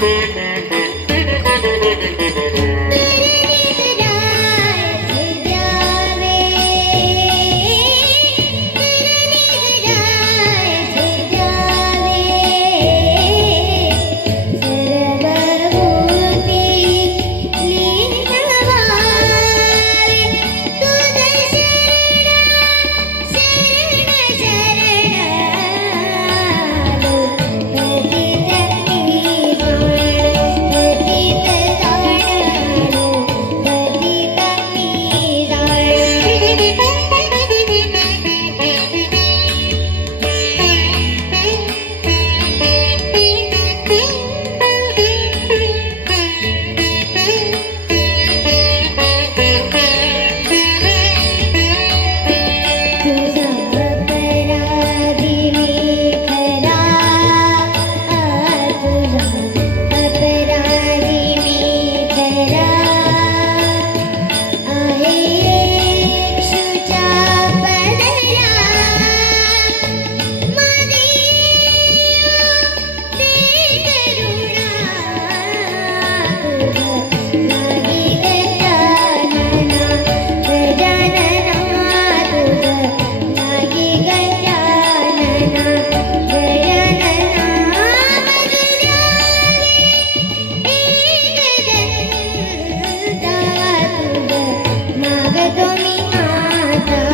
Música